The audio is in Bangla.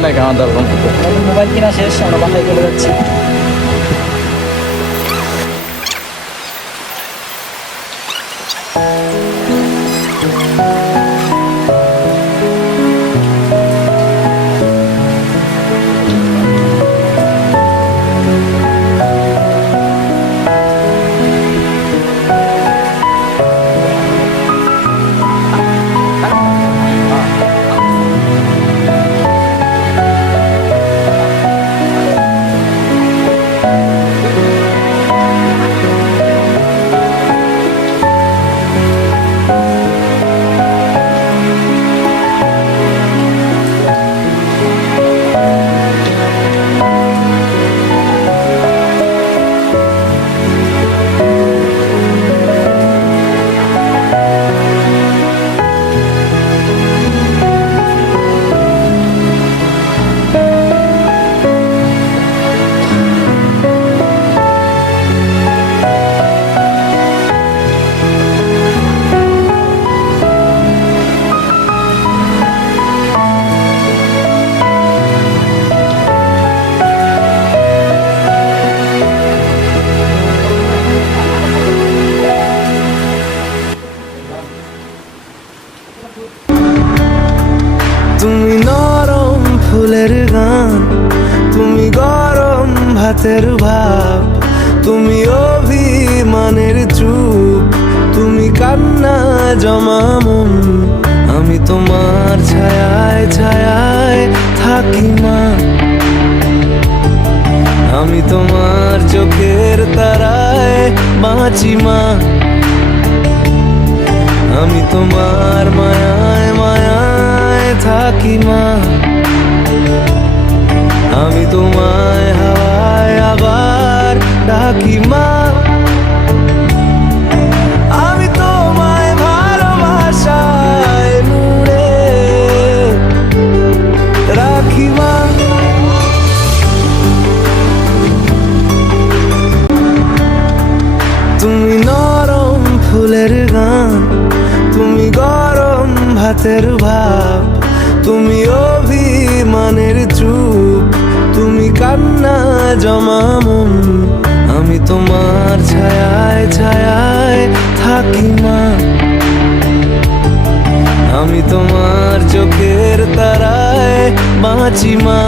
সামনে খাওয়া দাওয়া মোবাইল কিনা শেষ, আমরা বাসায় চলে যাচ্ছি। তুমি নরম ফুলের গান, তুমি গরম ভাতের ভাব, তুমি অভিমানের চুপ, তুমি কান্না জমা মন। আমি তোমার ছায়ায় ছায়ায় থাকি মা, আমি তোমার চোখের তারায় বাঁচি মা, আমি তোমার মায়ায় মায়ায় থাকি মা, আমি তোমায় হাওয়ায় আবার ডাকি মা, আমি তোমায় ভালোবাসায় মুড়ে রাখি মা। তুমি নরম ফুলের গান, তুমি গরম ভাতের ভাব, তুমি অভিমানের চুপ, তুমি কান্না জমা মন। আমি তোমার ছায়ায় ছায়ায় থাকি মা, আমি তোমার চোখের তারায় বাঁচি মা।